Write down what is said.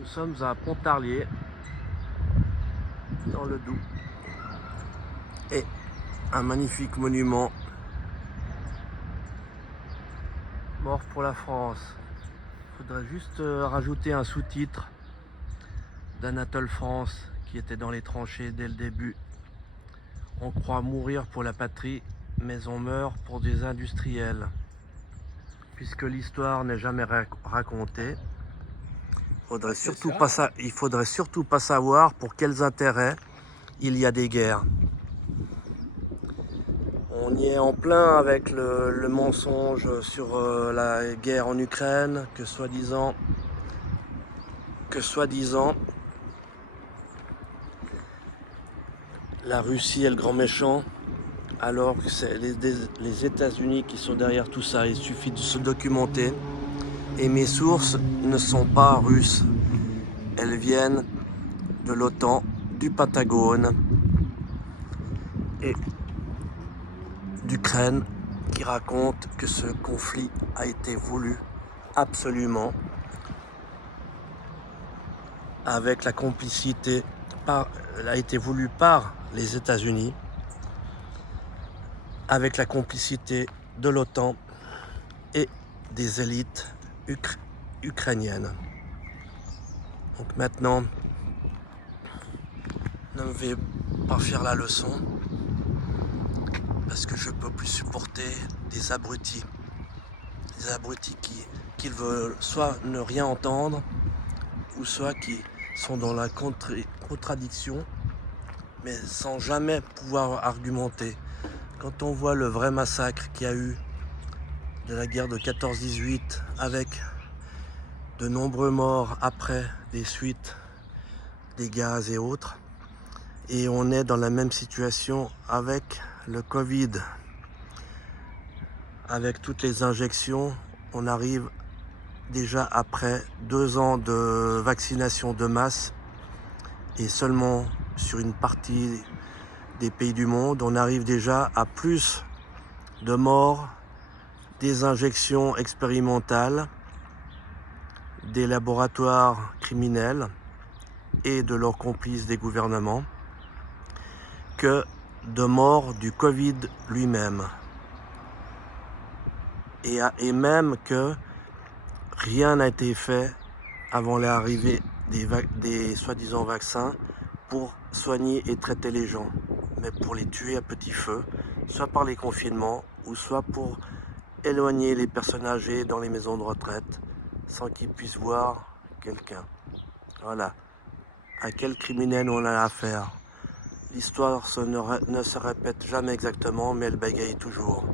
Nous sommes à Pontarlier, dans le Doubs, et un magnifique monument, mort pour la France. Il faudrait juste rajouter un sous-titre d'Anatole France, qui était dans les tranchées dès le début. On croit mourir pour la patrie, mais on meurt pour des industriels. Puisque l'histoire n'est jamais racontée, il faudrait surtout pas savoir pour quels intérêts il y a des guerres. On y est en plein avec le mensonge sur la guerre en Ukraine, que soi-disant la Russie est le grand méchant, alors que c'est les États-Unis qui sont derrière tout ça. Il suffit de se documenter. Et mes sources ne sont pas russes. Elles viennent de l'OTAN, du Pentagone et d'Ukraine, qui raconte que ce conflit a été voulu absolument avec la complicité a été voulu par les États-Unis, avec la complicité de l'OTAN et des élites ukrainiennes. Donc maintenant, ne me vais pas faire la leçon, parce que je ne peux plus supporter des abrutis qui veulent soit ne rien entendre, ou soit qui sont dans la contradiction, mais sans jamais pouvoir argumenter. Quand on voit le vrai massacre qu'il y a eu de la guerre de 14-18, avec de nombreux morts après des suites des gaz et autres, et on est dans la même situation avec le Covid, avec toutes les injections. On arrive déjà après 2 ans de vaccination de masse, et seulement sur une partie des pays du monde, on arrive déjà à plus de morts, des injections expérimentales, des laboratoires criminels et de leurs complices des gouvernements, que de morts du Covid lui-même. Et même que rien n'a été fait avant l'arrivée des soi-disant vaccins pour soigner et traiter les gens, mais pour les tuer à petit feu, soit par les confinements, ou soit pour éloigner les personnes âgées dans les maisons de retraite, sans qu'ils puissent voir quelqu'un. Voilà. À quel criminel on a affaire? L'histoire ne se répète jamais exactement, mais elle bégaye toujours.